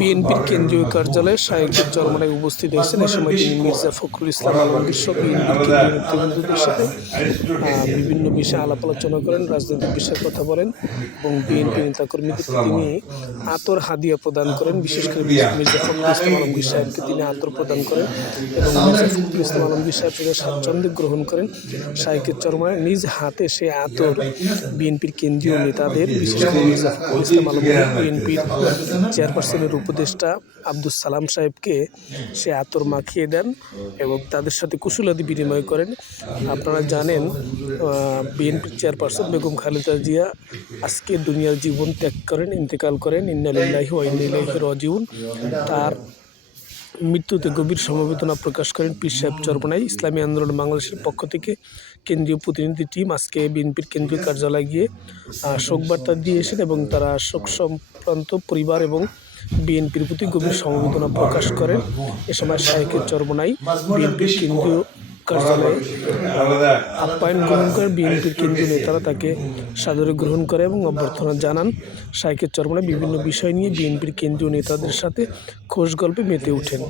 বিএনপির কেন্দ্রীয় কার্যালয়ে শায়েখের চরমনায় উপস্থিত হয়েছেন। এ সময় তিনি মির্জা ফখরুল ইসলাম আলমগীর সহ বিএনপির কেন্দ্রীয় নেতৃবৃন্দদের সাথে বিভিন্ন বিষয়ে আলাপ আলোচনা করেন, রাজনৈতিক বিষয়ে কথা বলেন এবং বিএনপি নেতাকর্মীদেরকে তিনি আতর হাদিয়া প্রদান করেন। বিশেষ করে মির্জা ফখরুল ইসলাম আলমগীর সাহেবকে তিনি আতর প্রদান করেন এবং মির্জা ফখরুল ইসলাম আলমগীর সাহেব সেটা স্বাচ্ছন্দ্যে গ্রহণ করেন। শায়েখের চরমনায় নিজ হাতে সে আতর বিএনপির কেন্দ্রীয় নেতাদের, বিশেষ করে মির্জা ফখরুল ইসলাম আলমগীর, বিএনপির চেয়ারপারসনের উপদেষ্টা আব্দুস সালাম সাহেবকে সে আতর মাখিয়ে দেন এবং তাদের সাথে কুশলাদি বিনিময় করেন। আপনারা জানেন বিএনপির চেয়ারপারসন বেগম খালেদা জিয়া আজকে দুনিয়ার জীবন ত্যাগ করেন, ইন্তেকাল করেন। ইন্না লিল্লাহি ওয়া ইন্না ইলাইহি রাজিউন। তার মৃত্যুতে গভীর সমবেদনা প্রকাশ করেন পীর সাহেব চরমনায়। ইসলামী আন্দোলন বাংলাদেশের পক্ষ থেকে কেন্দ্রীয় প্রতিনিধি টিম আজকে বিএনপির কেন্দ্রীয় কার্যালয়ে গিয়ে শোকবার্তা দিয়েছেন এবং তারা শোক সম্প্রান্ত পরিবার এবং বিএনপির প্রতি গভীর সমবেদনা প্রকাশ করেন। এ সময় শায়েখের চরমনায় বিএনপির কেন্দ্রীয় কার্যালয়ে আপ্যায়ন গ্রহণ করে বিএনপির কেন্দ্রীয় নেতারা তাকে সাদরে গ্রহণ করে এবং অভ্যর্থনা জানান। শায়েখের চরমনায় বিভিন্ন বিষয় নিয়ে বিএনপির কেন্দ্রীয় নেতাদের সাথে খোশ গল্পে মেতে ওঠেন।